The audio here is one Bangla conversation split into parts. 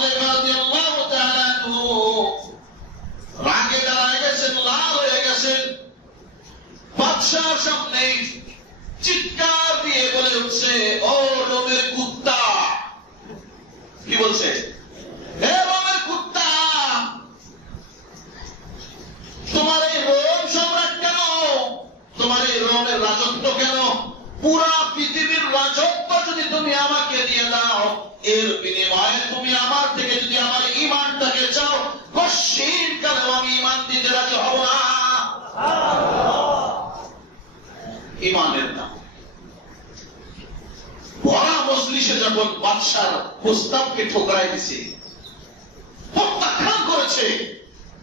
তালেব রাদিয়াল্লাহু তাআলা রাগে দাঁড়ায় গেছেন, লাল হয়ে গেছেন। বাদশার সামনে চিৎকার দিয়ে বলে উঠছে, ও রোমের কুত্তা। কি বলছে? হে রোমের কুত্তা, তোমার এই রোম সম্রাট কেন? তোমার এই রোমের রাজত্ব কেন? পুরা পৃথিবীর রাজত্ব যদি তুমি আমাকে দিয়ে দাও, এর বিনিময়ে তুমি আমার থেকে যদি আমার ঈমানটাকে চাও, কশিন কালেও আমি ঈমান দিতে রাজি হব না। ঈমানের নাম বড় মজলিসে যখন বাদশার প্রস্তাবকে ঠোকরাই দিছে, প্রত্যাখ্যান করেছে,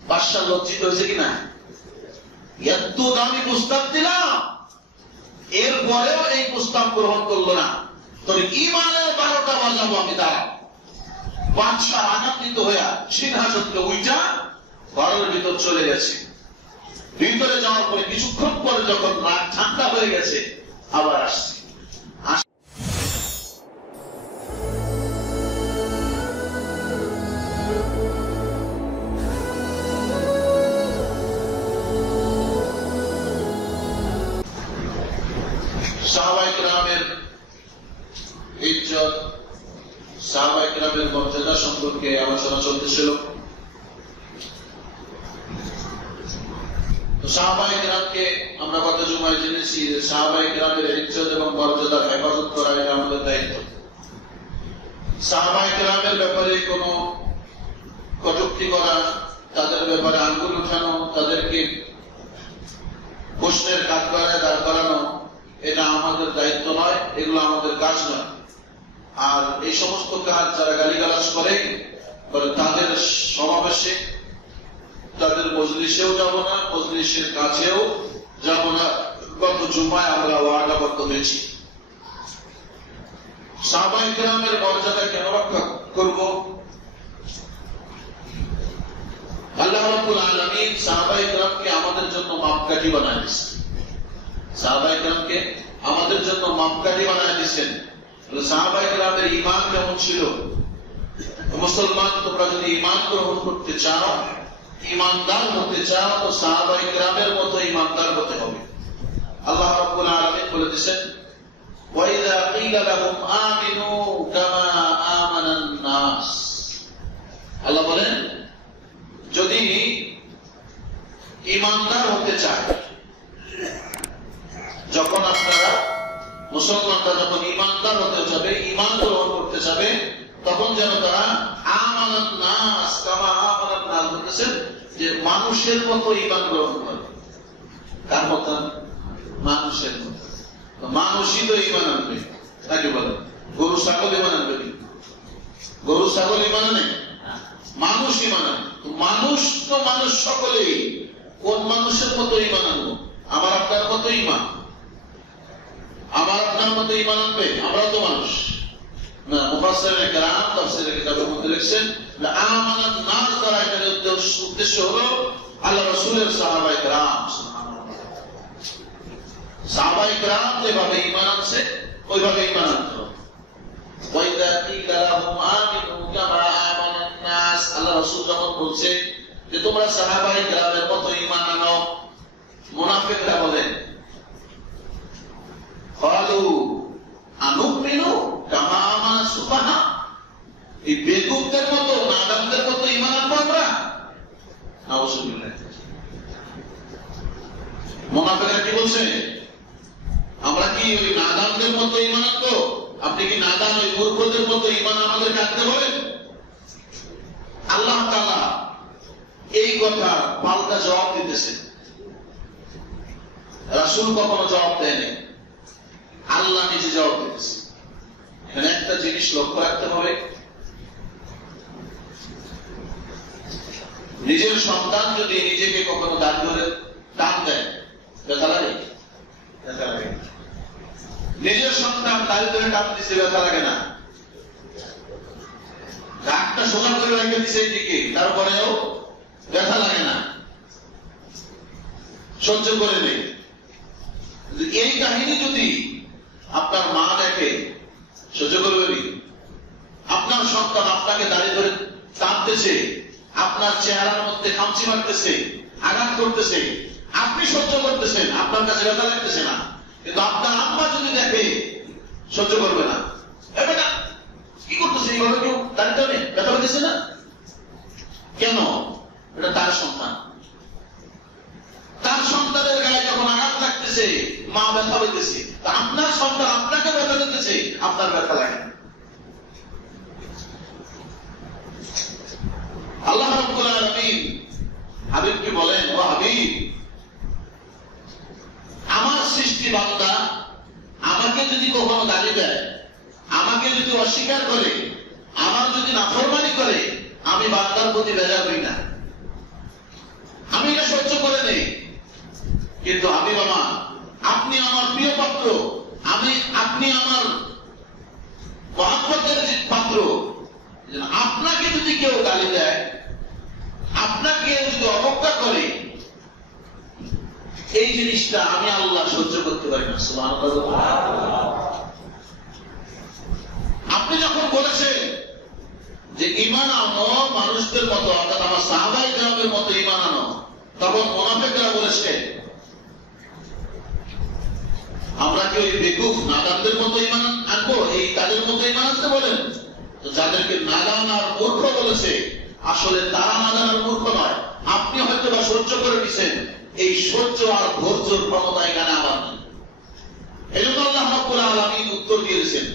বাদশা লজ্জিত হয়েছে কিনা? এত দামি প্রস্তাব দিলাম, এরপরেও এই প্রস্তাব গ্রহণ করলো না, তবে ঈমানের 12টা বাজাবো আমি। তারা বাদশা আনন্দিত হইয়া সিংহাসনকে উইটা ঘরের ভিতর চলে গেছে। ভিতরে যাওয়ার পরে কিছুক্ষণ পরে যখন রাত ঠান্ডা হয়ে গেছে, আবার আসছে। সাহাবায়ে কেরামের ইজ্জত, সাহাবায়ে কেরামের মর্যাদা সম্পর্কে আলোচনা চলতেছিল। সাহাবায়ে কেরামকে আমরা গত জুমায় জেনেছি যে সাহাবায়ে কেরামের ইজ্জত এবং মর্যাদার হেফাজত করা এটা আমাদের দায়িত্ব। সাহাবায়ে কেরামের ব্যাপারে কোন কটূক্তি করা, তাদের ব্যাপারে আঙ্গুল উঠানো, তাদেরকে প্রশ্নের কাঠগড়ায় দাঁড় করানো, এটা আমাদের দায়িত্ব নয়, এগুলো আমাদের কাজ নয়। আর এই সমস্ত কাজ যারা গালিগালাজ করে তাদের সমাবেশে, তাদের মজলিসেও যাব না, মজলিসের কাছেও যাব না। গত জুমায় আমরা ওয়াদাবদ্ধ হয়েছি। সাহাবায়ে কেরামের মর্যাদা কেন রক্ষা করব? আল্লাহ রাব্বুল আলামিন সাহাবায়ে কেরামকে আমাদের জন্য মাপকাঠি বানায় দিয়েছেন। সাহাবায়ে কেরামকে আমাদের জন্য মাপকাঠি বানায় দিয়েছেন। সাহাবায়ে কেরামের ঈমান কেমন ছিল? মুসলমান, তোমরা যদি ঈমান গ্রহণ করতে চাও, ঈমানদার হতে চাও, তো সাহাবায়ে কেরামের মতো ঈমানদার হতে হবে। আল্লাহ রাব্বুল আলামিন বলে দিয়েছেন, ওয়াইযা ক্বিলা লাহুম আমিনু কামা আমানান নাস। আল্লাহ বলেন, যদি ঈমানদার হতে চায়, যখন আপনারা মুসলমানরা যখন ঈমানদার হতে যাবে, ঈমান গ্রহণ করতে যাবে, তখন যেন তারা আমানান নাস কামা আমানান নাস বলতেছেন যে মানুষের মতো ঈমান গ্রহণ করে। কার মতো? মানুষের মতো। মানুষই তো ঈমান আনবে, নাকি বলে? গরু ছাগল ঈমান আনবে? গরু ছাগল ঈমান আনে? মানুষ ঈমান আনে। মানুষ তো মানুষ সকলেই। কোন মানুষের মতো ঈমান আনবো? আমার আপনার মতো ঈমান? আমার আপনার মতো ঈমান আনবে? আমরা তো মানুষ না। মুফাসসিরিনে কেরাম তাফসীরের কিতাবের মধ্যে লিখছেন, আমানান নাস দ্বারা এখানে উদ্দেশ্য হলো আল্লাহ রাসূলের সাহাবায়ে কেরাম। সাহাবায়ে কেরাম যেভাবে ঈমান আনছে, ওইভাবে ঈমান আনতে হবে। ওয়াইযা ক্বিলা লাহুম আমিনু কামা আমানান নাস, আল্লাহ রাসূল যখন বলছে যে তোমরা সাহাবায়ে কেরামের মতো ঈমান আনো, মুনাফিকরা বলেন, ক্বালু আনুমিনু কামা আমানা সুফাহা, এই বেকুবদের মতো, নাদামদের মতো ঈমান আনবো আমরা? নাউযুবিল্লাহ। মুনাফিকরা কি বলছে? আমরা কি ওই নাদামদের মতো ঈমান আনবো? আপনি কি নাদাম, ওই মূর্খদের মতো ঈমান আমাদের আনতে বলেন? আল্লাহ তাআলা এই কথা পাল্টা জবাব দিতেছেন। রাসূল কখনো জবাব দেয়নি, আল্লাহ নিজে জবাব দিতেছে। এখানে একটা জিনিস লক্ষ্য রাখতে হবে, নিজের সন্তান যদি নিজেকে কখনো দাঁড় ধরে টান দেয়, ব্যথা লাগে? ব্যথা লাগে। নিজের সন্তান দাঁড়িয়ে ধরে টান দিচ্ছে, ব্যথা লাগে না? গাঁটটা সোজা করে রেখে দিচ্ছে এইদিকে, তারপরেও ব্যথা লাগে না? সহ্য করে নেই। এই কাহিনী যদি আপনার মা দেখে, সহ্য করবে? আপনার সন্তান আপনাকে দাঁড়িয়ে ধরে টানতেছে, আপনার চেহারার মধ্যে খামচি মারতেছে, আঘাত করতেছে, আপনি সহ্য করতেছেন, আপনার কাছে ব্যথা লাগতেছে না, কিন্তু আপনার আম্মা যদি দেখে সহ্য করবে না। বেটা কি করতেছে, এইভাবে কেউ দাঁড়িয়ে ধরে ব্যথা পেতেছে না কেন? এটা তার সন্তান, তার সন্তানের গায়ে যখন আঘাত লাগতেছে মা ব্যথা পেতেছে, আপনার সন্তান আপনাকে ব্যথা দিতেছে, আপনার ব্যথা লাগে। আল্লাহ রাব্বুল আলামিন হাবিবকে বলেন, ও হাবিব, আমার সৃষ্টি বান্দা আমাকে যদি কখনো গালি দেয়, আমাকে যদি অস্বীকার করে, আমার যদি নাফরমানি করে, আমি বান্দার প্রতি বেজার হই না, আমি এটা সহ্য করে নেই। কিন্তু আমি বাবা, আপনি আমার প্রিয় পাত্র, আপনি আমার মহব্বতের পাত্র, আপনাকে যদি কেউ গালি দেয়, আপনাকে যদি অবজ্ঞা করে, এই জিনিসটা আমি আল্লাহ সহ্য করতে পারি না। সুবহানাল্লাহ। আপনি যখন বলেছেন যে ঈমান আনো মানুষদের মতো, অর্থাৎ আমার সাহাবায়ে কেরামের মতো ঈমান আনো, তখন মুনাফিকরা বলেছে আমরা কি ওই বেকুফ নাদানদের মতো ঈমান আনবো, এই তাদের মতো ঈমান আনতে বলেন? তো যাদেরকে নাদান আর মূর্খ বলেছে, আসলে তারা নাদান আর মূর্খ নয়, আপনি হয়তো বা সহ্য করে নিছেন, এই সহ্য আর ধৈর্যের ক্ষমতা এখানে আমার নেই। এই জন্য আল্লাহ রাব্বুল আলামিন উত্তর দিয়েছেন,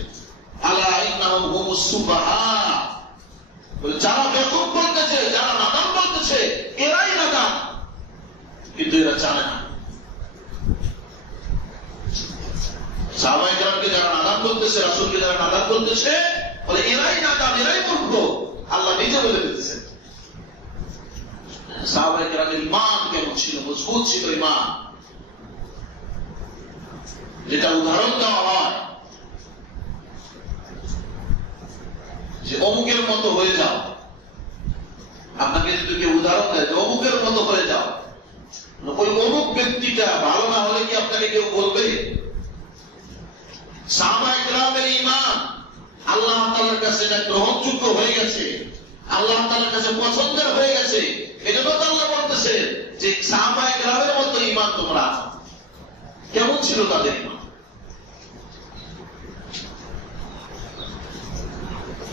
আলা ইন্নাহুম হুমুস সুফাহা, যারা বেকুফ বলতেছে, যারা নাদান বলতেছে, এরাই নাদান, কিন্তু এরা জানে না। সাহাবায়ে কেরামকে যারা নাদান বলতেছে, রাসূলকে যারা নাদান বলতেছে, বলে এরাই নাদান, এরাই মূর্খ। আল্লাহ নিজে বলে দিতেছেন। সাহাবায়ে কেরামের ঈমান কেমন ছিল, মজবুত ছিল ঈমান, যেটা উদাহরণ দেওয়া হয় যে অমুকের মতো হয়ে যাও। আপনাকে যদি কেউ উদাহরণ দেয় যে অমুকের মতো হয়ে যাও, ওই অমুক ব্যক্তিটা ভালো না হলে কি আপনাকে কেউ বলবে? সাহাবায়ে কেরামের ঈমান আল্লাহ তাআলার কাছে এটা গ্রহণযোগ্য হয়ে গেছে, আল্লাহ তাআলার কাছে পছন্দের হয়ে গেছে। এজন্য তো আল্লাহ বলতেছে যে সাহাবায়ে কেরামের মতো ঈমান তোমরা। কেমন ছিল তাদের ঈমান?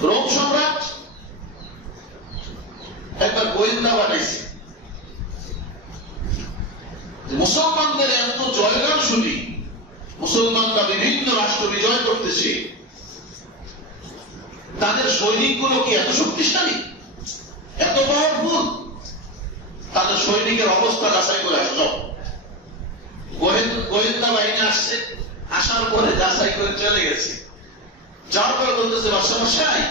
রোম সম্রাট একবার গোয়েন্দা বানাইছে, মুসলমানদের এত জয়গান শুনি, মুসলমানরা বিভিন্ন রাষ্ট্র বিজয় করতেছে, তাদের সৈনিকগুলো কি এত শক্তিশালী, এত পাওয়ারফুল? তাদের সৈনিকের অবস্থা যাচাই করে আসল। গোয়েন্দা বাহিনী আসছে, আসার পরে যাচাই করে চলে গেছে। যার পরে বলতেছে, বাদশামশাই,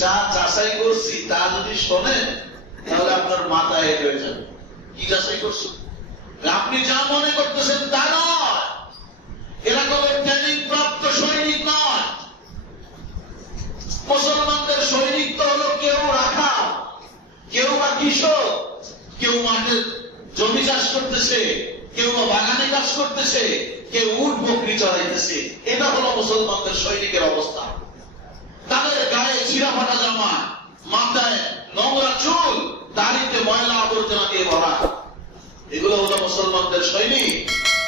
যা যাচাই করছি তা যদি শোনেন তাহলে আপনার মাথা হেট হয়ে যাবে। কি যাচাই করছো? আপনি যা মনে করতেছেন তা নয়, এরা কোনো ট্রেনিং প্রাপ্ত সৈনিক নয়। মুসলমানদের সৈনিক তো হলো কেউ রাখা, কেউ বা কৃষক, কেউ মাঠে জমি চাষ করতেছে, কেউ বা বাগানে কাজ করতেছে, কেউ উট বকরি চড়াইতেছে। এটা হলো মুসলমানদের সৈনিকের অবস্থা। তাদের গায়ে ছিঁড়া ফাটা জামা, মাথায় নোংরা চুল, দাড়িতে ময়লা আবর্জনা দিয়ে ভরা, এগুলো হলো মুসলমানদের সৈনিক।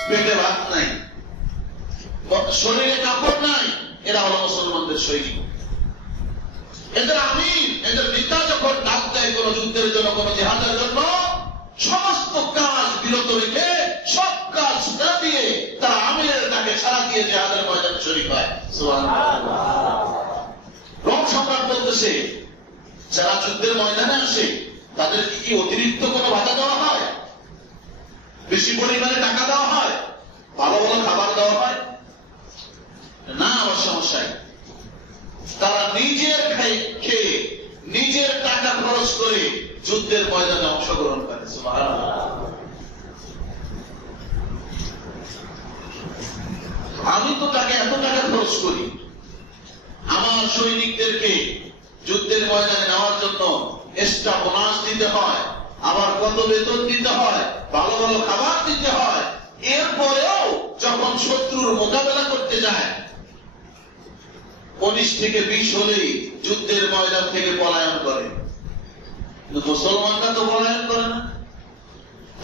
পেটে ভাত নাই, শরীরে কাপড় নাই, এরা হলো মুসলমানদের সৈনিক। এদের আমির, এদের নেতা যখন ডাক দেয় কোন যুদ্ধের জন্য, কোন জিহাদের জন্য, সমস্ত কাজ বিরত রেখে সব কাজ ছেড়ে দিয়ে তারা আমিরের ডাকে সাড়া দিয়ে জিহাদের ময়দানে শরীক হয়। রোম সম্রাট বলতেছে, যারা যুদ্ধের ময়দানে আসে তাদেরকে কি অতিরিক্ত কোনো ভাতা দেওয়া হয়? বেশি পরিমাণে টাকা দেওয়া হয়? ভালো ভালো খাবার দেওয়া হয়? না, আমার সমস্যায় তারা নিজের খেয়ে নিজের টাকা খরচ করে যুদ্ধের ময়দানে অংশগ্রহণ করে। আমি তো তাকে এত টাকা খরচ করি, আমার সৈনিকদেরকে যুদ্ধের ময়দানে নেওয়ার জন্য এক্সট্রা বোনাস দিতে হয়, আবার কত বেতন দিতে হয়, ভালো ভালো খাবার দিতে হয়। এরপরেও যখন শত্রুর মোকাবেলা করতে যায়, 19 থেকে 20 হলেই যুদ্ধের ময়দান থেকে পলায়ন করে। কিন্তু মুসলমানরা তো পলায়ন করে না,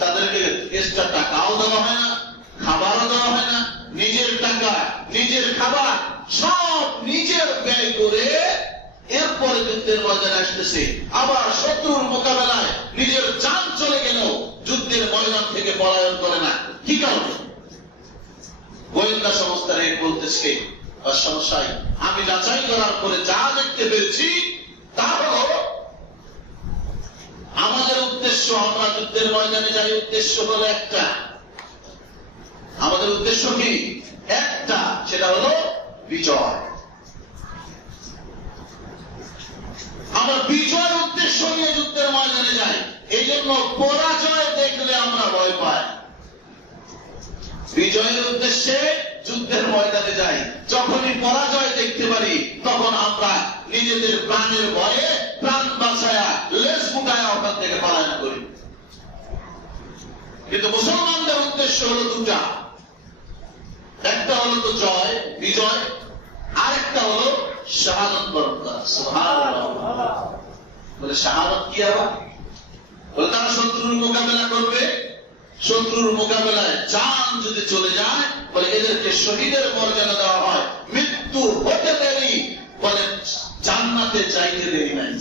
তাদেরকে এক্সট্রা টাকাও দেওয়া হয় না, খাবারও দেওয়া হয় না, নিজের টাকা নিজের খাবার সব নিজের ব্যয় করে এরপরে যুদ্ধের ময়দানে আসতেছে। আবার শত্রুর মোকাবেলায় নিজের জান চলে গেলেও যুদ্ধের ময়দান থেকে পলায়ন করে না। কি কারণে? গোয়েন্দা সংস্থার বলতেছে সমস্যায় আমি যাচাই করার পরে যা দেখতে পেরেছি তা হল আমাদের উদ্দেশ্য, আমরা যুদ্ধের ময়দানে যাই উদ্দেশ্য হলো একটা। আমাদের উদ্দেশ্য কি? একটা, সেটা হলো বিজয়। আমরা বিজয়ের উদ্দেশ্য নিয়ে যুদ্ধের ময়দানে যাই। এই জন্য পরাজয় দেখলে আমরা ভয় পাই। বিজয়ের উদ্দেশ্যে যুদ্ধের ময়দানে যাই, যখনই পরাজয় দেখতে পারি তখন আমরা নিজেদের প্রাণের ভয়ে প্রাণ বাঁচায়া লেজ গুটায়া ওখান থেকে পলায়ন করি। কিন্তু মুসলমানদের উদ্দেশ্য হলো দুটা, একটা হলো তো জয়, বিজয়, আরেকটা হলো শাহাদাত বরণ করা। সুবহানাল্লাহ। বলে শাহাদাত কি আবার? বলে তারা শত্রুর মোকাবেলা করবে, শত্রুর মোকাবেলায় জান যদি চলে যায় বলে এদেরকে শহীদের মর্যাদা দেওয়া হয়, মৃত্যু হতে দেরি বলে জান্নাতে চাইতে দেরি নাই।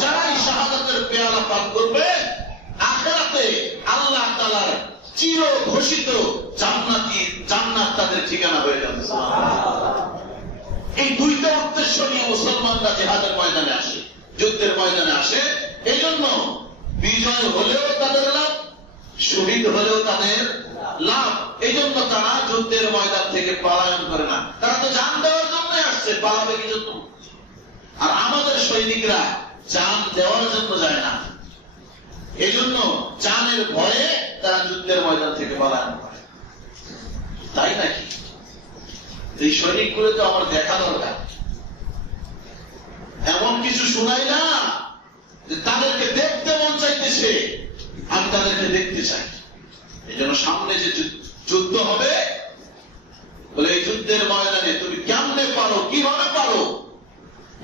যারাই শাহাদাতের পেয়ালা পান করবে আখিরাতে আল্লাহ তাআলার চির ঘোষিত জান্নাত তাদের ঠিকানা হয়ে যাবে। এই দুইটা উদ্দেশ্য নিয়ে মুসলমানরা জিহাদের ময়দানে আসে, যুদ্ধের ময়দানে আসে। এই জন্য বিজয় হলেও তাদের লাভ, শহীদ হলেও তাদের লাভ। এই জন্য তারা যুদ্ধের ময়দান থেকে পলায়ন করে না। তারা তো জান দেওয়ার জন্য আসছে, পালাবে কি জন্য? আর আমাদের সৈনিকরা জান দেওয়ার জন্য যায় না, এই জন্য জানের ভয়ে তারা যুদ্ধের ময়দান থেকে পলায়ন করে। তাই নাকি? এই সৈনিকগুলো তো আমার দেখা দরকার। এমন কিছু শোনাই না যে তাদেরকে দেখতে মন চাইতেছে, আমি তাদেরকে দেখতে চাই। এই জন্য সামনে যে যুদ্ধ হবে বলে এই যুদ্ধের ময়দানে তুমি কেমনে পারো, কিভাবে পারো,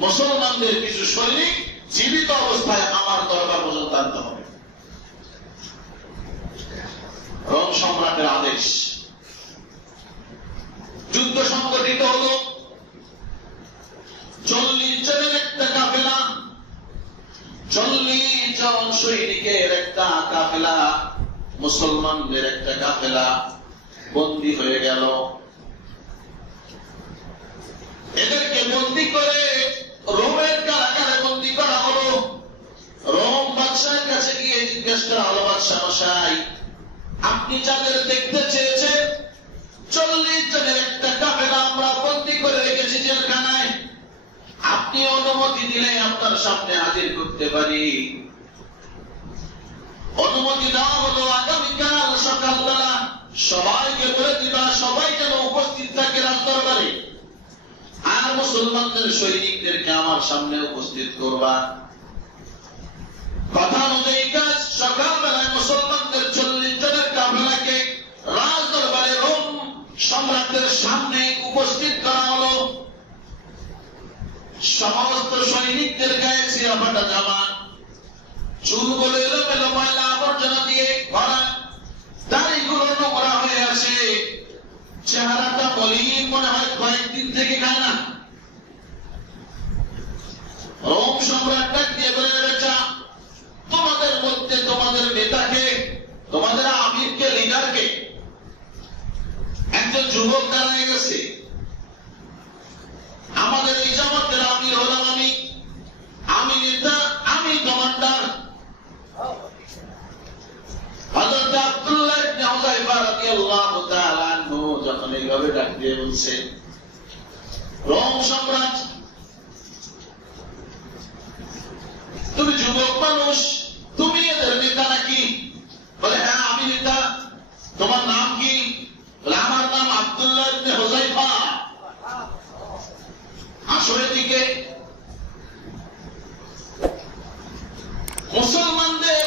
মুসলমানদের কিছু সৈনিক জীবিত অবস্থায় আমার দরবার পর্যন্ত আনতে হবে। রোম সম্রাটের আদেশ। যুদ্ধ সংগঠিত হল। 40 জনের একটা কাফেলা, 40 জন সৈনিকের একটা কাফেলা, মুসলমানদের একটা কাফেলা বন্দী হয়ে গেল। এদেরকে বন্দী করে রোমের কারাগারে বন্দী করা হলো। রোম বাদশাহের কাছে গিয়ে জিজ্ঞেস করা হলো, বাদশাহ মশাই আপনি যাদের দেখতে চেয়েছেন 40 জনের একটা কাফেলা আমরা বন্দী করে রেখেছি জেলখানায়, আপনি অনুমতি দিলে আপনার সামনে হাজির করতে পারি। অনুমতি দেওয়া হলো। আগামীকাল সকালবেলা সবাইকে বলে দিবা, সবাই যেন উপস্থিত থাকে রাজদরবারে, আর মুসলমানদের সৈনিকদেরকে আমার সামনে উপস্থিত করবা। কথা অনুযায়ী কাজ। সকালবেলায় মুসলমানদের 40 জনের কাফেলাকে রাজদরবারে রোম সম্রাটের সামনে উপস্থিত করা হলো। সমস্ত সৈনিকদের গায়ে ছিঁড়া ফাটা জামা, চুলগুলো এলোমেলো ময়লা আবর্জনা দিয়ে ভরা, দাড়িগুলো নোংরা হয়ে আসে, চেহারাটা মলিন মনে হয় কয়েকদিন থেকে খায় না। রোম সম্রাট ডাক দিয়ে বলে, বেটা তোমাদের মধ্যে তোমাদের নেতাকে, তোমাদের আমিরকে, লিডারকে, একজন যুবক দাঁড়ায় গেছে। আমাদের এই জামাতের আমির হলাম আমি নেতা, আমি কমান্ডার। হযরত আব্দুল্লাহ ইবনে হুযায়ফা রাদিয়াল্লাহু তাআলা আনহু যখন এইভাবে ডাক দিয়ে বলছে, রোম সম্রাট তুমি যুবক মানুষ, তুমি এদের নেতা নাকি? বলে হ্যাঁ আমি নেতা। তোমার নাম কি? বলে আমার নাম আব্দুল্লাহ ইবনে হুযায়ফা। আসো এদিকে। মুসলমানদের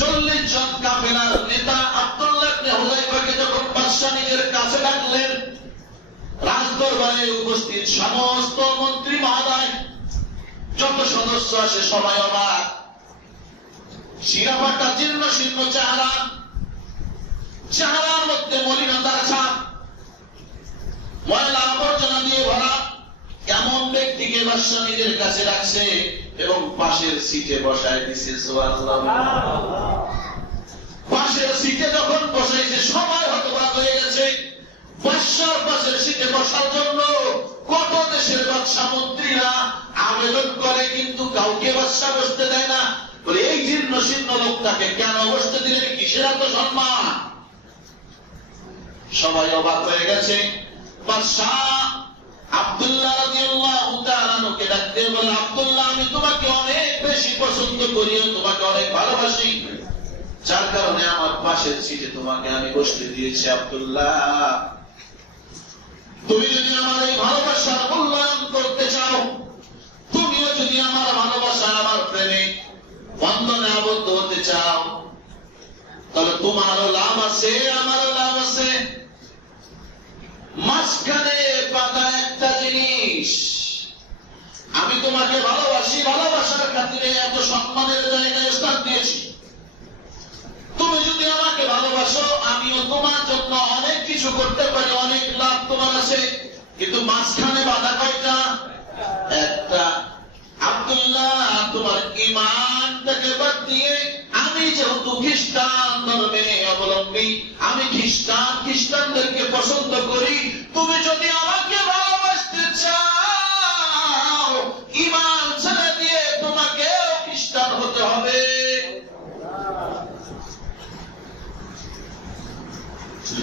40 জন কাফেলার নেতা আব্দুল্লাহ ইবনে হুযায়ফাকে যখন বাদশা নিজের কাছে ডাকলেন, সদস্য আসে, সবাই অবাক। শিরাফাটা জীর্ণ শীর্ণ চেহারা, চেহারার মধ্যে মলিনতার ছাপ, ময়লা আবর্জনা দিয়ে ভরা। এমন ব্যক্তিকে বাদশা নিজের কাছে রাখছে এবং পাশের সিটে বসায় দিছে। সুবহানাল্লাহ। পাশের সিটে যখন বসাইছে সবাই হতবাক হয়ে গেছে। বাদশার পাশের সিটে বসার জন্য কত দেশের বাদশা মন্ত্রীরা আবেদন করে, কিন্তু কাউকে বাদশা বসতে দেয় না। বলে এই জীর্ণ শীর্ণ লোকটাকে কেন বসতে দিলেন? কিসের এত সম্মান? সবাই অবাক হয়ে গেছে। বাদশাহ আব্দুল্লাহ রাদিয়াল্লাহু তাআলা আনহুকে ডাকতে বলে, আব্দুল্লাহ, আমি তোমাকে অনেক বেশি পছন্দ করি, তোমাকে অনেক ভালোবাসি, যার কারণে আমার পাশের সিটে তোমাকে আমি বসতে দিয়েছি। আব্দুল্লাহ, তুমি যদি আমার এই ভালোবাসার মূল্যায়ন করতে চাও, তুমিও যদি আমার ভালোবাসা, আমার প্রেমে বন্ধনে আবদ্ধ হতে চাও, তাহলে তোমারও লাভ আছে, আমারও লাভ আছে। মাঝখানে পাতা একটা জিনিস, আমি তোমাকে ভালোবাসি, ভালোবাসার খাতিরে এত সম্মানের জায়গায় স্থান দিয়েছি। তুমি যদি আমাকে ভালোবাসো, আমিও তোমার জন্য অনেক কিছু করতে পারি, অনেক লাভ তোমার আছে, কিন্তু মাঝখানে বাধা কয়টা? একটা। আব্দুল্লাহ, তোমার ঈমানটাকে বাদ দিয়ে, আমি যেহেতু খ্রিস্টান ধর্মে অবলম্বী, আমি খ্রিস্টানদেরকে পছন্দ করি, তুমি যদি আমাকে ভালোবাসতে চাও, ঈমান ছেড়ে দিয়ে তোমাকেও খ্রিস্টান হতে হবে।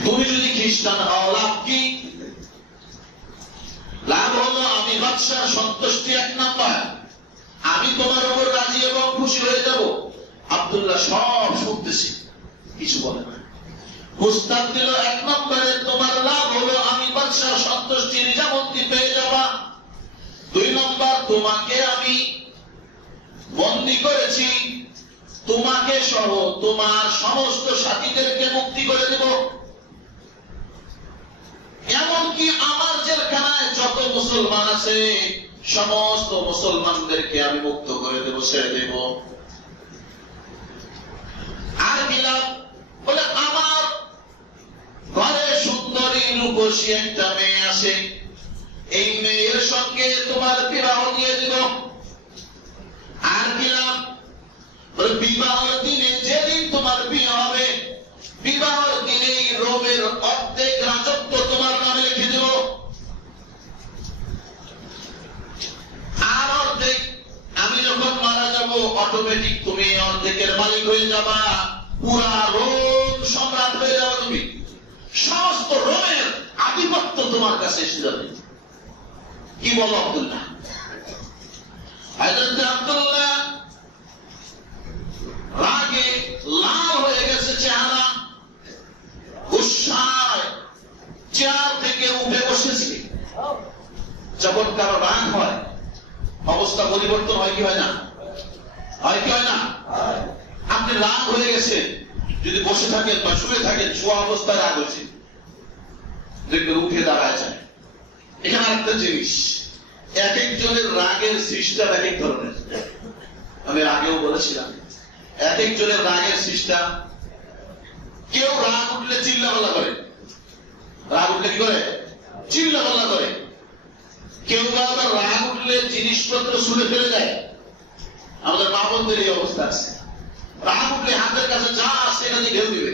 তুমি যদি খ্রিস্টান হও, লাভ কি? লাভ হলো আমি বাদশার সন্তুষ্টি এক নাম্বার, আমি তোমার উপর রাজি এবং খুশি হয়ে যাব। আব্দুল্লাহ সব শুনতেছি, কিছু বলে না। প্রস্তাব দিল, এক নম্বরে তোমার লাভ হলো আমি বাদশার সন্তুষ্টি নিজামন্দি পেয়ে যাবা। 2 নম্বর, তোমাকে আমি বন্দী করেছি, তোমাকে সহ তোমার সমস্ত সাথীদেরকে মুক্তি করে দেব। এমনকি আমার জেলখানায় যত মুসলমান আছে সমস্ত মুসলমানদেরকে আমি মুক্ত করে দেব, ছেড়ে দেব। আর গেলাম বলে, আমার ঘরে সুন্দরী রূপসী একটা মেয়ে আছে, এই মেয়ের সঙ্গে তোমার বিবাহ দিয়ে দেব। আর গেলাম বলে, বিবাহের দিনে যেদিন তোমার বিয়ে হবে, বিবাহের দিনে রোমের অর্ধেক রাজত্ব তোমার নামে লিখে দেব, আর অর্ধেক আমি যখন মারা যাব অটোমেটিক তুমি অর্ধেকের মালিক হয়ে যাবা, পুরা রোম সম্রাট হয়ে যাবে, তুমি সমস্ত রোমের আধিপত্য তোমার কাছে এসে যাবে। কি বলো আব্দুল্লাহ? হযরত আব্দুল্লাহ রাগে লাল হয়ে গেছে চেহারা, গুসায় চেয়ার থেকে উঠে বসেছে। যখন কারো রাগ হয় অবস্থা পরিবর্তন হয় কি হয় না? হয় কি হয় না? আপনি রাগ হয়ে গেছে, যদি বসে থাকেন বা শুয়ে থাকেন, শোয়া অবস্থায় রাগ হয়েছে, দেখবেন উঠে দাঁড়ায় যায়। এখানে একটা জিনিস, এক একজনের রাগের সিস্টেম এক এক ধরনের। আমি আগেও বলেছিলাম, এক একজনের রাগের সিস্টেম। কেউ রাগ উঠলে চিল্লাপাল্লা করে, রাগ উঠলে কি করে? চিল্লাপাল্লা করে। কেউ আবার রাগ উঠলে জিনিসপত্র ছুঁড়ে ফেলে দেয়। আমাদের মা বোনদের এই অবস্থা আছে, রাগ উঠলে হাতের কাছে যা আসে এটা দিয়ে ঢেউ দিবে।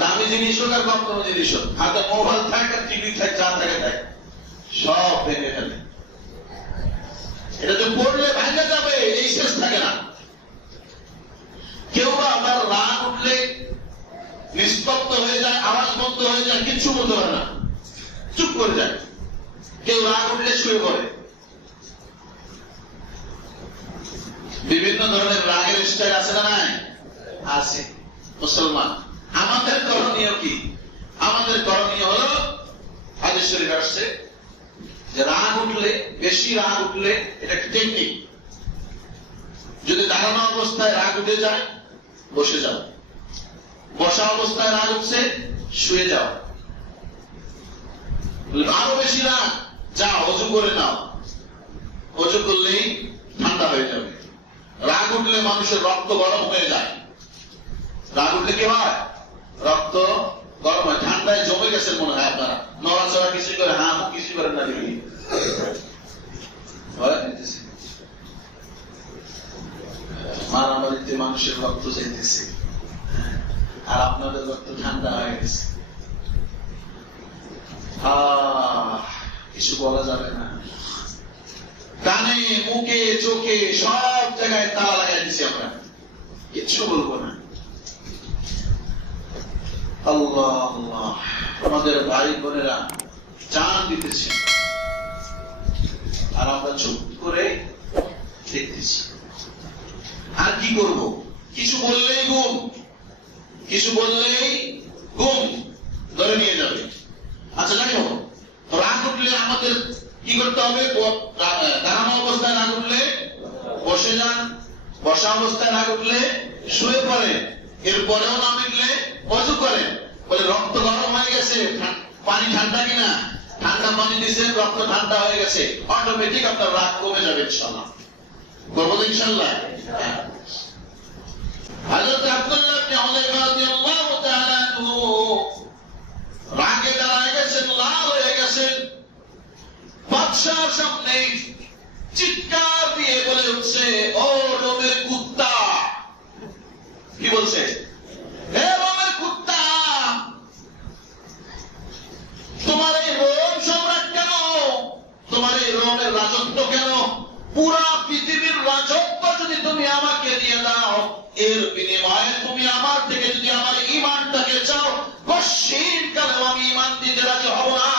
দামি জিনিস হোক আর কম দামি জিনিস হোক, হাতে মোবাইল থাকে আর টিভি থাকে, যা থাকে থাকে, সব ভেঙে ফেলে। এটা যে পড়লে ভেঙে যাবে এই শেষ থাকে না। কেউ আবার রাগ উঠলে নিস্তব্ধ হয়ে যায়, আওয়াজ বন্ধ হয়ে যায়, কিচ্ছু বলতে পারে না, চুপ করে যায়। কেউ রাগ উঠলে শুয়ে পড়ে। বিভিন্ন ধরনের রাগের স্টাইল আছে না? নাই আছে। মুসলমান আমাদের করণীয় কি? আমাদের করণীয় হলো, হাদিস শরীফে আসছে যে রাগ উঠলে, বেশি রাগ উঠলে, এটা একটা টেকনিক। যদি দাঁড়ানো অবস্থায় রাগ উঠে যায়, বসে যাও। বসা অবস্থায় রাগ উঠছে, শুয়ে যাও। আরো বেশি রাগ, যাও অজু করে নাও, অজু করলেই ঠান্ডা হয়ে যাবে। রাগ উঠলে মানুষের রক্ত গরম হয়ে যায়। রাগ উঠলে কি হয়? রক্ত গরম হয়। ঠান্ডায় জমে গেছে মনে হয় আপনারা, নড়াচড়া কিছু করে, হ্যাঁ কিছু করেন না দেখি, মারামারিতে মানুষের রক্ত চাইতেছে, আর আপনাদের রক্ত ঠান্ডা হয়ে গেছে। কিছু বলা যাবে না। কানে, মুখে, চোখে সব জায়গায় তালা লাগাই দিচ্ছি আমরা, কিচ্ছু বলবো না। আল্লাহ আল্লাহ, আমাদের ভাই বোনেরা জান দিতেছে আর আমরা চুপ করে দেখতেছি। আর কি করব? কিছু বললেই গুম, কিছু বললেই গুম ধরে নিয়ে যাবে। আচ্ছা যাই হোক, রাগ উঠলে আমাদের কি করতে হবে? দাঁড়ানো অবস্থায় রাগ উঠলে বসে যান, বসা অবস্থায় রাগ উঠলে শুয়ে পড়েন, এরপরেও না মিটলে অজু করেন। বলে রক্ত গরম হয়ে গেছে, পানি ঠান্ডা কিনা, ঠান্ডা পানি দিছে, রক্ত ঠান্ডা হয়ে গেছে, অটোমেটিক আপনার রাগ কমে যাবে ইনশাআল্লাহ। করবো তো ইনশাআল্লাহ। হযরত আব্দুল্লাহ ইবনে উলাইমা রাদিয়াল্লাহু তাআলা আনহু রাগে দাঁড়ায় গেছেন, লাল হয়ে গেছেন, বাদশার সামনে চিৎকার দিয়ে বলে উঠছে, ও রোমের কুত্তা! কি বলছে? হে রোমের কুত্তা, তোমার এই রোম সম্রাট কেন? তোমার এই রোমের রাজত্ব কেন? পুরা পৃথিবীর রাজত্ব যদি তুমি আমাকে দিয়ে দাও, এর বিনিময়ে তুমি আমার থেকে যদি আমার ঈমানটাকে চাও, কশিন কালেও আমি ঈমান দিতে রাজি হব না।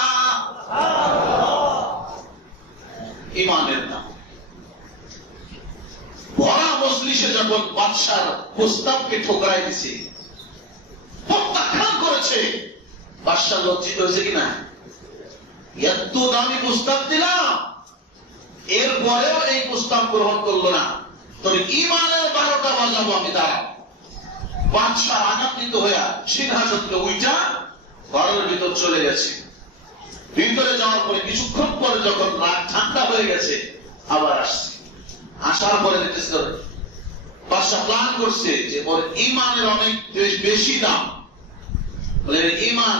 ঈমানের নাম ভরা মজলিসে যখন বাদশার প্রস্তাবকে ঠোকরাই দিছে, প্রত্যাখ্যান করেছে, বাদশা লজ্জিত হয়েছে কিনা? এত দামি প্রস্তাব দিলাম, এরপরেও এই প্রস্তাব গ্রহণ করলো না, তোর ঈমানের 12টা বাজাবো আমি। দাঁড়া। বাদশা আঘাতিত হইয়া সিংহাসন থেকে উইটা ঘরের ভিতর চলে গেছে। ভিতরে যাওয়ার পরে কিছুক্ষণ পরে যখন রাগ ঠান্ডা হয়ে গেছে, আবার আসছে। আসার পরে দেখতেছে বাদশা প্ল্যান করছে যে ওর ঈমানের অনেক বেশি দাম। বলে ঈমান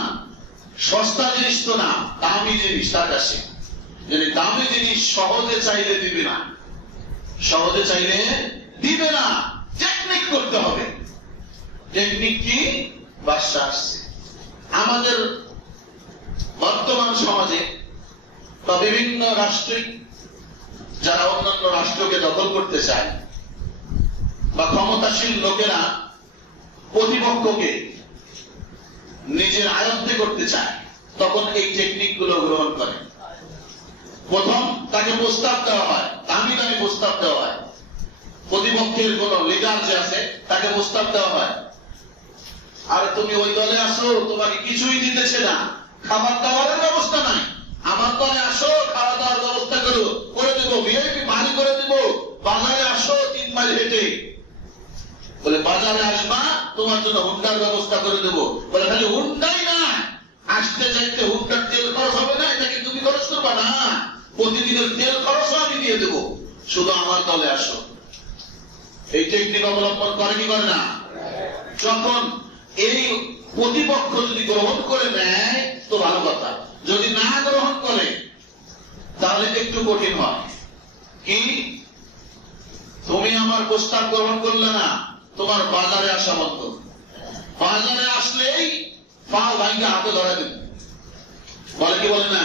সস্তা জিনিস তো না, দামি জিনিস তার কাছে। যদি দামি জিনিস সহজে চাইলে দিবে না, সহজে চাইলে দিবে না, টেকনিক করতে হবে। টেকনিক কি? বাদশা আসছে। আমাদের বর্তমান সমাজে বা বিভিন্ন রাষ্ট্রিক যারা অন্যান্য রাষ্ট্রকে দখল করতে চায় বা ক্ষমতাশীল লোকেরা প্রতিপক্ষকে নিজের আয়ত্তে করতে চায়, তখন এই টেকনিক গুলো গ্রহণ করে। প্রথম তাকে প্রস্তাব দেওয়া হয়, দামি দামি প্রস্তাব দেওয়া হয়। প্রতিপক্ষের কোন লিডার যে আছে তাকে প্রস্তাব দেওয়া হয়, আরে তুমি ওই দলে আসো, তোমাকে কিছুই দিতেছে না, খাবার দাবারের ব্যবস্থা নাই, আমার দলে আসো, খাওয়া দাওয়ার ব্যবস্থা করে দেবো, ভিআইপি বাড়ি করে দেবো, বাজারে আসো 3 মাইল হেঁটে। বলে বাজারে আসবা, তোমার জন্য হুন্ডার ব্যবস্থা করে দেবো। বলে খালি হুন্ডাই না, আসতে চাইতে হুন্ডার তেল খরচ হবে না, এটা কি তুমি খরচ করবা না? প্রতিদিনের তেল খরচও আমি দিয়ে দেবো, শুধু আমার দলে আসো। এই টেকনিক অবলম্বন করে কি করে না? যখন এই প্রতিপক্ষ যদি গ্রহণ করে নেয় তো ভালো কথা, যদি না গ্রহণ করে তাহলে একটু কঠিন হয়। কি? তুমি আমার প্রস্তাব গ্রহণ করলে না, তোমার বাজারে আসা বন্ধ। বাজারে আসলেই পা ভাঙ্গা হাতে ধরে দেবে, বলে কি বলে না?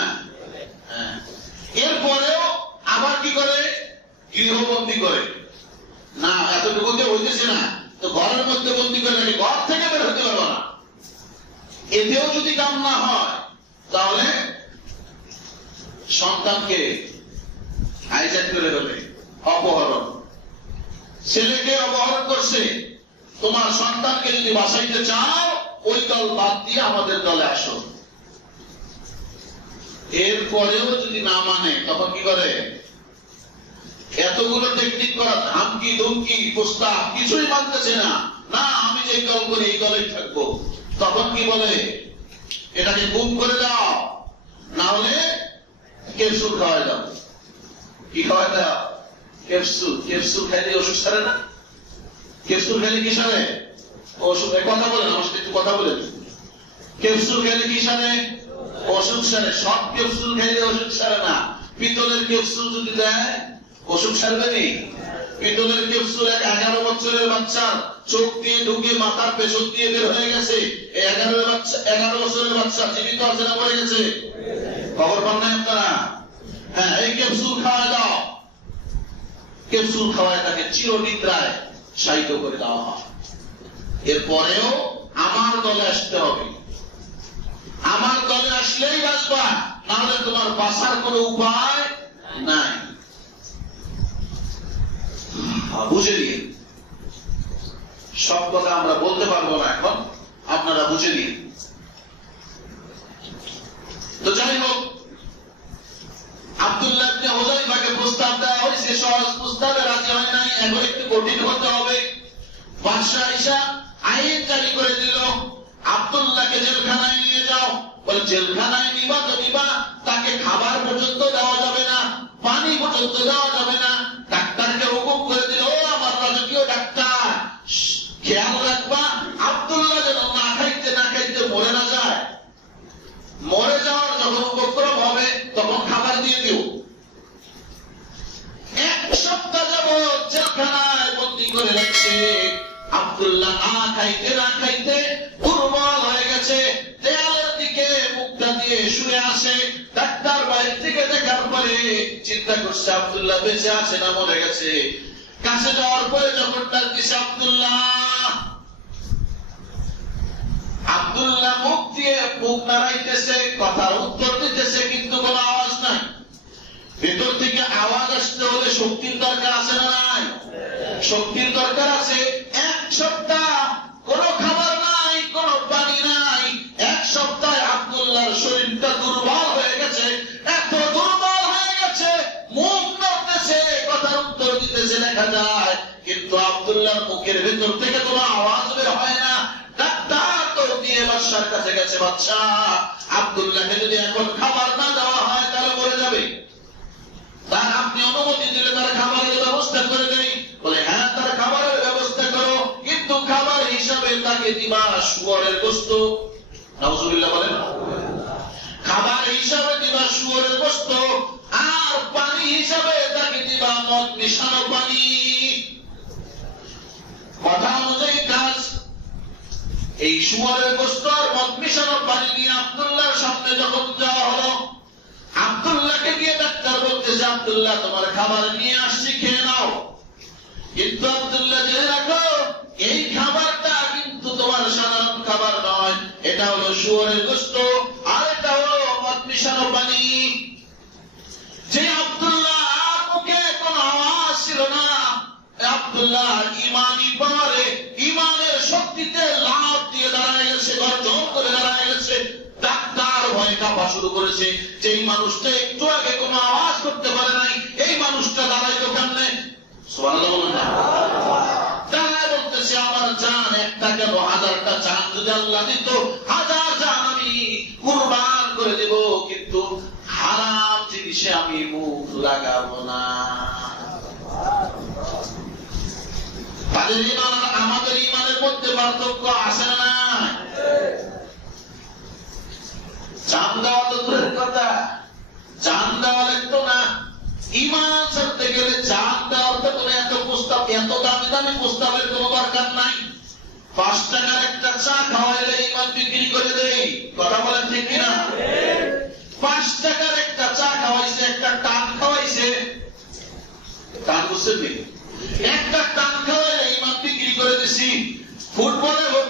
এরপরেও আবার কি করে? গৃহবন্দী করে। না এতটুকুতে হইতেছে না তো ঘরের মধ্যে বন্দী করে নাকি, ঘর থেকে বের হতে পারবো না। এতেও যদি কাম না হয় তাহলে সন্তানকে হাইজ্যাক করে দেবে, অপহরণ। ছেলেকে অপহরণ করছে, তোমার সন্তানকে যদি বাঁচাইতে চাও ওই দল বাদ দিয়ে আমাদের দলে আসো। এরপরেও যদি না মানে তখন কি করে? এতগুলো টেকনিক করা, ধামকি ধমকি প্রস্তাব কিছুই মানতেছে না, না আমি যে দল করি এই দলেই থাকবো। তখন কি বলে? এটাকে গুম করে দাও, না হলে কেশর খাওয়াই দাও। কি খাওয়াই দাও? ক্যাপসুল। ক্যাপসুল খাইলে অসুখ সারে না? ক্যাপসুল খাইলে কি সারে? অসুখ। কথা বলেন, আমার সাথে একটু কথা বলেন। ক্যাপসুল খাইলে কি সারে? অসুখ সারে। সব ক্যাপসুল খাইলে অসুখ সারে না। পিতলের ক্যাপসুল যদি দেয় অসুখ সারবে নি? পিতলের ক্যাপসুল 11 বছরের বাচ্চার চোখ দিয়ে ঢুকে মাথার পেছন দিয়ে বের হয়ে গেছে। 11 বছরের বাচ্চা জীবিত আছে না মরে গেছে? খবর পান নাই আপনারা? হ্যাঁ, এই ক্যাপসুল খাওয়ায় দাও। ক্যাপসুল খাওয়ায় তাকে চিরনিদ্রায় শায়িত করে দেওয়া হয়। এরপরেও আমার দলে আসতে হবে। আমার দলে আসলেই বাঁচবা, নাহলে তোমার বাঁচার কোনো উপায় নাই। বুঝে নিন, সব কথা আমরা বলতে পারবো না এখন, আপনারা বুঝে নিন। তো যাই হোক, আব্দুল্লাহ ইবনে হুযায়ফাকে প্রস্তাব দেওয়া হয়েছে, সহজ প্রস্তাবে রাজি হয় নাই, এখন একটু কঠিন হতে হবে। বাদশাহ ঈসা আইন জারি করে দিল, আব্দুল্লাহকে জেলখানায় নিয়ে যাও। বলে জেলখানায় নিবা তো নিবা, তাকে খাবার পর্যন্ত দেওয়া যাবে না, পানি পর্যন্ত দেওয়া যাবে না। ডাক্তারকে হুকুম করে দিল, ও আমার রাজকীয় ডাক্তার, খেয়াল রাখবা আব্দুল্লাহ যেন না খাইতে না খাইতে মরে না যায়। মরে যাওয়ার যখন উপক্রম হবে তখন খাবার দিয়ে দিও। 1 সপ্তাহ যাবৎ জেলখানায় বন্দী করে রাখছে। আব্দুল্লাহ না খাইতে না খাইতে দুর্বল হয়ে গেছে, দেয়ালের দিকে মুখটা দিয়ে শুয়ে আসে। ডাক্তার বাইরে থেকে দেখার পরে চিন্তা করছে আব্দুল্লাহ বেঁচে আছে না মরে গেছে। কাছে যাওয়ার পরে যখন ডাক দিছে আব্দুল্লাহ, আব্দুল্লাহ মুখ দিয়ে মুখ নাড়াইতেছে, কথার উত্তর দিতেছে, কিন্তু কোনো আওয়াজ নাই। ভেতর থেকে আওয়াজ আসতে হলে শক্তির দরকার আছে না নাই? শক্তির দরকার আছে। 1 সপ্তাহ কোনো খাবার নাই, কোনো পানি নাই। 1 সপ্তাহে আব্দুল্লাহর শরীরটা দুর্বল হয়ে গেছে, এত দুর্বল হয়ে গেছে, মুখ নড়তেছে, কথার উত্তর দিতেছে দেখা যায়, কিন্তু আব্দুল্লাহর মুখের ভেতর থেকে কোনো আওয়াজ বের হয় না। ডাক্তার তো দিয়ে বাদশার কাছে গেছে, বাদশাহ আব্দুল্লাহকে যদি এখন খাবার না দেওয়া হয় তাহলে মরে যাবে, তার আপনি অনুমতি দিলে তার খাবারের ব্যবস্থা করে দেই। বলে হ্যাঁ, তার খাবারের ব্যবস্থা করো, কিন্তু খাবার হিসাবে তাকে দিবা শুয়োরের গোশত। নাউজুবিল্লাহ বলেন। খাবার হিসাবে দিবা শুয়োরের গোশত, আর পানি হিসাবে তাকে দিবা মদ মিশানো পানি। কথা অনুযায়ী কাজ। এই শুয়োরের গোশত আর মদ মিশানো পানি নিয়ে আব্দুল্লাহর সামনে যখন যাওয়া হলো, আব্দুল্লাহকে গিয়ে ডাক্তার বলতেছে, আব্দুল্লাহ তোমার খাবার নিয়ে আসছি, খেয়ে নাও। কিন্তু আব্দুল্লাহ জেনে রাখো, এই খাবারটা কিন্তু তোমার সাধারণ খাবার নয়, এটা হলো শুয়োরের গোশত, আর এটা হলো মদ মিশানো পানি। যে আব্দুল্লাহ মুখে কোনো আওয়াজ ছিল না, আব্দুল্লাহ ইমানি পাওয়ারে, ইমানের শক্তিতে লাভ দিয়ে দাঁড়ায় গেছে, গর্জন করে দাঁড়ায় গেছে। ডাক্তার ভয় কাঁপা শুরু করেছে, যেই মানুষটা একটু আগে কোনো আওয়াজ করতে পারে নাই, এই মানুষটা দাঁড়াইলো কেমনে? সুবহানাল্লাহ বলেন না? দাঁড়ায় বলতেছে, আমার জান একটা কেন 1000টা জান যদি আল্লাহ দিত, 1000 জান আমি কুরবান করে দেব, কিন্তু হারাম জিনিসে আমি মুখ লাগাবো না। তাদের ইমান আর আমাদের ইমানের মধ্যে পার্থক্য আছে না? জান দেওয়া তো দূরের কথা, জান দেওয়া লাগতো না। ইমান ছাড়তে গেলে জান দেওয়ার তো কোনো এত প্রস্তাব, এত দামি দামি প্রস্তাবের কোনো দরকার নাই। 5 টাকার একটা চা খাওয়াইলে ইমান বিক্রি করে দেই। কথা বলেন ঠিক কিনা? 5 টাকার একটা চা খাওয়াইছে, একটা টান খাওয়াইছে, টান বুঝছেন নি? একটা টান খাওয়াইলে ইমান বিক্রি করে দিছি। ফুটবলে ভোট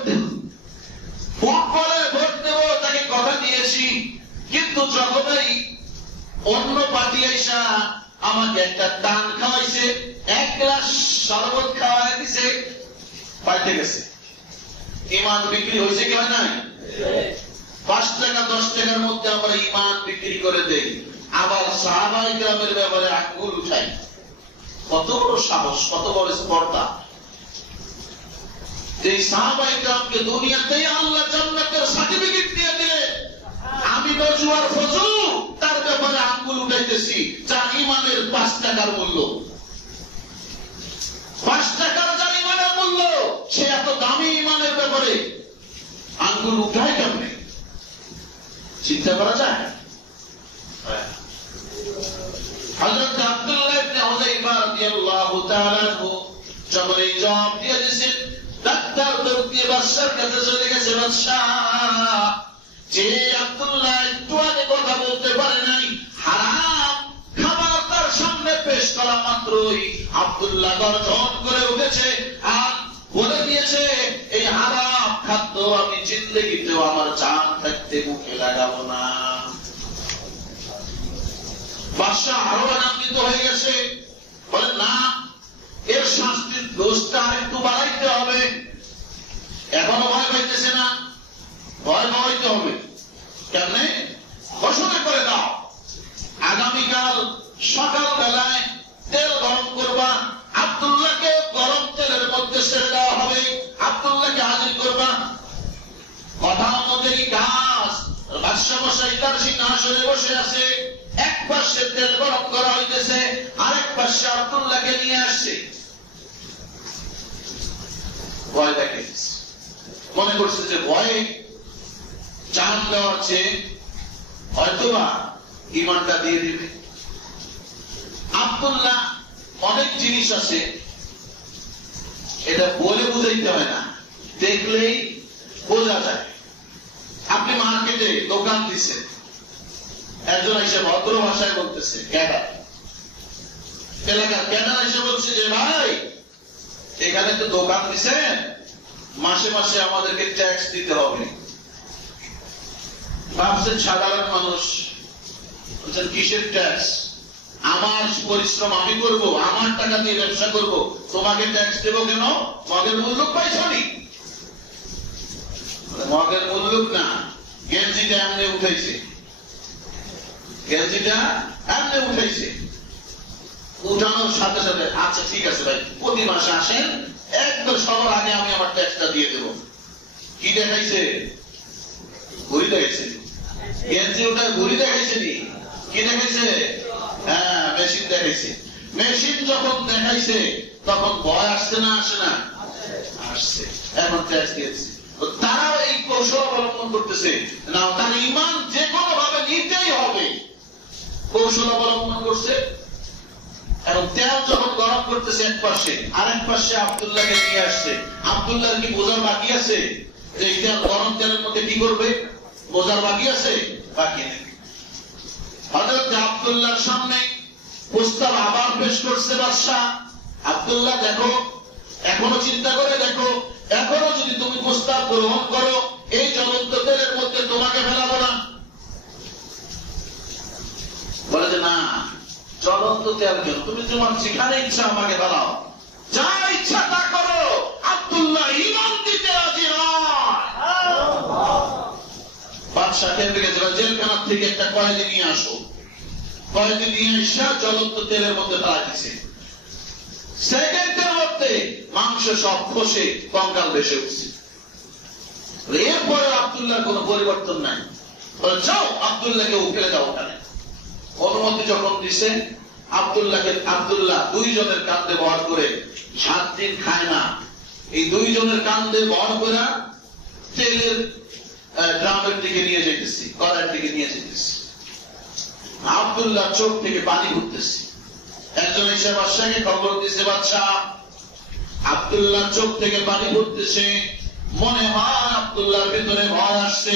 দেব তাকে কথা দিয়েছি, কিন্তু যখন অন্য পার্টি আইসা আমাকে একটা টান খাওয়াইছে, 1 গ্লাস শরবত খাওয়াই দিছে, পাল্টে গেছে। ইমান বিক্রি হয়েছে কি হয় নাই? 5 টাকা 10 টাকার মধ্যে আমরা ইমান বিক্রি করে দেই, আবার সাহাবায়ে কেরামের ব্যাপারে আঙ্গুল উঠাই। কত বড় সাহস, কত বড় স্পর্ধা! যে সাহাবায়ে কেরামকে দুনিয়াতেই আল্লাহ জান্নাতের সার্টিফিকেট দিয়ে দিলেন, আমি নজওয়ার ফজু তার ব্যাপারে আঙ্গুল উঠাইতেছি, যা ইমানের 5 টাকার মূল্য, 5 টাকার যার ইমানের মূল্য, সে এত দামি ইমানের ব্যাপারে আঙ্গুল উঠায় কেমনে? চিন্তা করা যায়? হযরত আব্দুল্লাহ ইবনে হুযাইফা রাদিয়াল্লাহু তাআলা আনহু যখন এই জবাব দিয়ে দিয়েছেন, ডাক্তার দৌড় দিয়ে বাদশার কাছে চলে গেছে। বাদশাহ, যে আব্দুল্লাহ একটু আগে কথা বলতে পারে নাই, হারাম খাবার তার সামনে পেশ করা মাত্রই আব্দুল্লাহ গর্জন করে উঠেছে আর বলে দিয়েছে, এই হারাম খাদ্য আমি জিন্দেগিতেও আমার জান থাকতে মুখে লাগাবো না। বাদশাহ আরো আনন্দিত হয়ে গেছে, বলে না, এর শাস্তির দোষটা একটু বাড়াইতে হবে। এখনো ভয় পাইতেছে না, ভয় পাওয়াইতে হবে। কেমনে? ঘোষণা করে দাও, আগামীকাল সকাল বেলায় তেল গরম করবা, আব্দুল্লাহকে গরম তেলের মধ্যে ছেড়ে দেওয়া হবে, আব্দুল্লাহকে হাজির করবা। কথা অনুযায়ী কাজ। বাদশা মশাই তার সিংহাসনে বসে আছে, এক পাশে তেল গরম করা হইতেছে, আরেক পাশে আব্দুল্লাহকে নিয়ে আসছে। ভয় দেখে মনে করছে যে ভয়ে জান দেওয়ার চেয়ে হয়তোবা ইমানটা দিয়ে দিবে। আব্দুল্লাহ অনেক জিনিস আছে, এটা বলে বুঝাইতে হয় না, দেখলেই বোঝা যায়। আপনি মার্কেটে দোকান দিচ্ছেন, একজন এসে ভদ্র ভাষায় বলতেছে, ক্যাডার, এলাকার ক্যাডার এসে বলছে যে ভাই, এখানে তো দোকান দিচ্ছেন, মাসে মাসে আমাদেরকে ট্যাক্স দিতে হবে। ভাবছেন সাধারণ মানুষ, বলছেন কিসের ট্যাক্স? আমার পরিশ্রম আমি করব, আমার টাকা দিয়ে ব্যবসা করব, তোমাকে ট্যাক্স দেবো কেন? মগের মূল্য পাইছনি? মগের মূল্য না, গেঞ্জিটা এমনি উঠেছে, গেঞ্জিটা এমনি উঠেছে। উঠানোর সাথে সাথে আচ্ছা ঠিক আছে ভাই, প্রতি মাসে আসেন, একদম সবার আগে আমি আমার ট্যাক্সটা দিয়ে দেবো। কি দেখাইছে? ঘুরি দেখাইছে। গেঞ্জি ওটা ঘুরি দেখাইছে নি? কি দেখাইছে? হ্যাঁ, মেশিন দেখাইছে। মেশিন যখন দেখাইছে তখন ভয় আসছে না আসে না? আসছে। এখন ট্যাক্স দিয়েছে। তারাও এই কৌশল অবলম্বন করতেছে না, তার ইমান যে কোনো ভাবে নিতেই হবে, কৌশল অবলম্বন করছে। এবং তেল যখন গরম করতেছে এক পাশে, আরেক পাশে আব্দুল্লাহকে নিয়ে আসছে। আব্দুল্লাহর কি বোঝার বাকি আছে যে এই তেল গরম তেলের মধ্যে কি করবে? বোঝার বাকি আছে? বাকি নেই। হযরত আব্দুল্লাহর সামনে প্রস্তাব আবার পেশ করছে বাদশাহ। আব্দুল্লাহ দেখো, এখনো চিন্তা করে দেখো, এখনো যদি তুমি প্রস্তাব গ্রহণ করো, এই জ্বলন্ত তেলের মধ্যে তোমাকে ফেলাবো না। বলে যে না, জ্বলন্ত তেল কেন, তুমি তোমার যেখানে ইচ্ছা আমাকে ফেলাও, যা ইচ্ছা তা করো। আব্দুল্লাহ ঈমান দিতে রাজি নয়। বাদশাহ কেঁদে গেছে, জেলখানার থেকে একটা কয়েদি নিয়ে আসো। কয়েদি নিয়ে এসে জ্বলন্ত তেলের মধ্যে ফেলা দিছে। সেকেন্ডের মধ্যে মাংস সব খসে কঙ্কাল ভেসে উঠছে। এরপরে আব্দুল্লাহ কোন পরিবর্তন নাই। যাও, আব্দুল্লাহকে উঠে দাও ওখানে। অনুমতি যখন দিছে, আব্দুল্লাহ দুইজনের কান্দে বহর করে, 7 দিন খায় না, এই দুইজনের কান্দে বহর করে তেলের ড্রামের দিকে নিয়ে যেতেছি, কড়াইয়ের দিকে নিয়ে যেতেছি। আব্দুল্লাহ চোখ থেকে পানি ঘুরতেছে। একজন এসে বাদশাকে খবর দিছে, বাদশাহ আব্দুল্লাহ চোখ থেকে পানি ঘুরতেছে, মনে হয় আব্দুল্লাহর ভিতরে ভয় আসছে,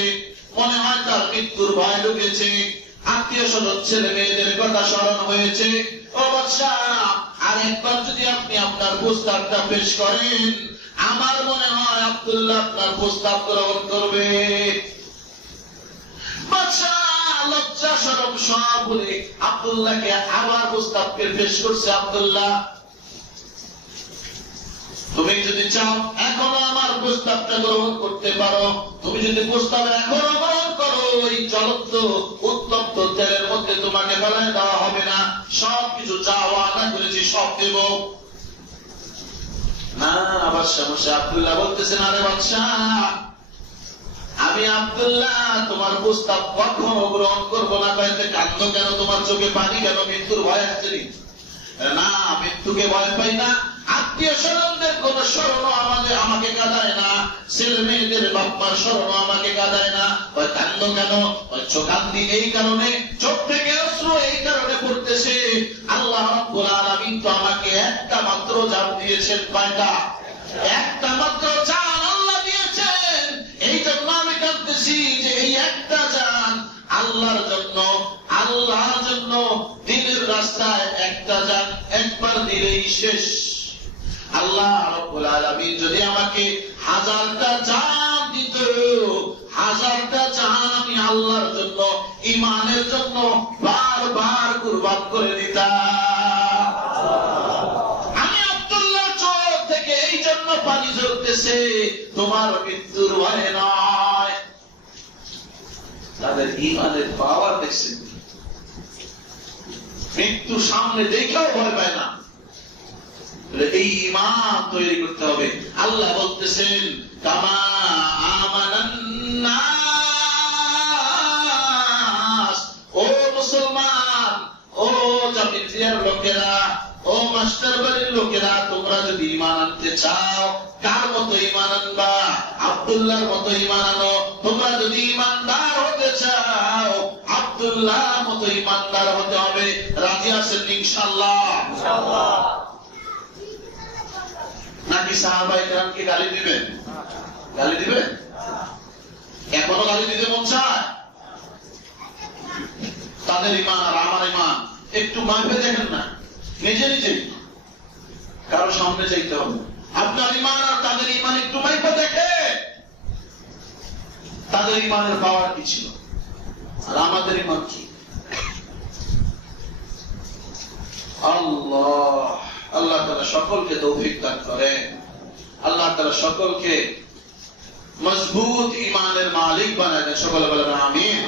মনে হয় তার মৃত্যুর ভয় ঢুকেছে, আত্মীয় স্বজন ছেলে মেয়েদের কথা স্মরণ হয়েছে। ও বাদশাহ, আর একবার যদি আপনি আপনার প্রস্তাবটা পেশ করেন, আমার মনে হয় আব্দুল্লাহ আপনার প্রস্তাব গ্রহণ করবে। বাদশাহ লজ্জা শরম সব বলে আব্দুল্লাহকে আবার প্রস্তাবকে পেশ করছে। আব্দুল্লাহ, তুমি যদি চাও এখনো আমার প্রস্তাবটা গ্রহণ করতে পারো। তুমি যদি প্রস্তাব এখনো গ্রহণ করো, ওই জ্বলন্ত উত্তপ্ত তেলের মধ্যে তোমাকে ফেলায় দেওয়া হবে না, সবকিছু যা ওয়াদা করেছি সব দেব। না বাদশাহ, আব্দুল্লাহ বলতেছেন, আরে বাদশাহ, আমি আমি আব্দুল্লাহ তোমার প্রস্তাব কখনো গ্রহণ করবো না। কয়েকটা কান্দ কেন, তোমার চোখে পানি কেন? মৃত্যুর ভয় আসছে না, মৃত্যুকে ভয় পাই না। আত্মীয় স্বজনদের কোন স্মরণও আমাকে কাঁদায় না, ছেলে মেয়েদের বাপ্পার স্মরণও আমাকে কাঁদায় না। ওই কান্দ কেন? ওই চোখান্তি এই কারণে, চোখ থেকে অশ্রু এই কারণে পড়তেছে, আল্লাহ রাব্বুল আলামিন তো আমাকে একটা মাত্র জান দিয়েছেন। কয়টা? একটা মাত্র জান আল্লাহ দিয়েছেন। এই জন্য আমি কাঁদতেছি যে এই একটা জান আল্লাহর জন্য, আল্লাহর জন্য দিনের রাস্তায় একটা জান একবার দিলেই শেষ। আল্লাহ রাব্বুল আলামিন যদি আমাকে 1000টা জান দিত, 1000টা জান আমি আল্লাহর জন্য, ঈমানের জন্য বারবার কুরবান করে দিতাম। আমি আব্দুল্লাহর চোখ থেকে এই জন্য পানি ঝরতেছে, তোমার মৃত্যুর ভয় নয়। তাদের ঈমানের পাওয়ার দেখছেন, মৃত্যু সামনে দেখেও ভয় পায় না। এই ঈমান তৈরি করতে হবে। আল্লাহ বলতেছেন কামা আমানান নাস, ও মুসলমান, ও জামিয়ার লোকেরা, ও মাস্টার বাড়ির লোকেরা, তোমরা যদি ঈমান আনতে চাও, কার মতো ঈমান আনবা? আব্দুল্লাহর মতো ঈমান আনো। তোমরা যদি ঈমানদার হতে চাও, আব্দুল্লাহর মতো ঈমানদার হতে হবে। রাজি আছেন ইনশাআল্লাহ? ইনশাআল্লাহ। নাকি সাহাবায়ে কেরামকে গালি দিবেন? গালি দিবেন? এখনো গালি দিতে মন চায়? তাদের ঈমান আর আমার ঈমান একটু মাপে দেখেন না, নিজে নিজেই কারো সামনে চাইতে হবে। আপনার ঈমান আর তাদের ঈমান একটু মাপে দেখে, তাদের ঈমানের পাওয়ার কি ছিল আর আমাদের ঈমান কি। আল্লাহ তাআলা সকলকে তৌফিক দান করেন। আল্লাহ তাআলা সকলকে মজবুত ঈমানের মালিক বানায় দেন। সকলে বলেন আমিন।